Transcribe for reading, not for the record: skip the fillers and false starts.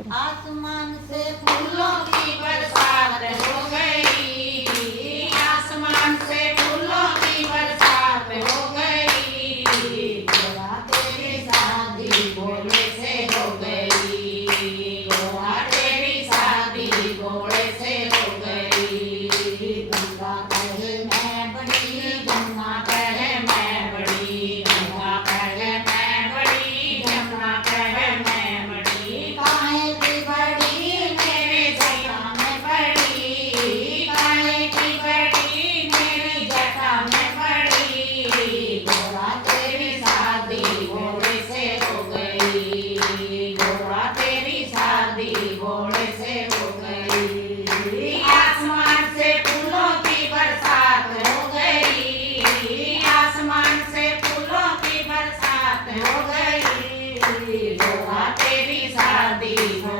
आसमान से फूलों की बरसात हो गई, आसमान से फूलों की बरसात हो गई, गोरा तेरी शादी भोले से हो गई, गोरा तेरी शादी भोले से हो गई। गंगा कहे मैं बड़ी, जमुना कहे मैं बड़ी, गंगा कहे मैं बड़ी, जमुना कहे मैं बड़ी, काहे की बड़ी मेरे जटा में पड़ी, काहे की बड़ी मेरी जटा में पड़ी, गोरा तेरी शादी भोले से हो गई, गोरा तेरी शादी भोले से हो गई। आसमान से फूलों की बरसात हो गई, आसमान से फूलों की बरसात हो गई, गोरा तेरी शादी हो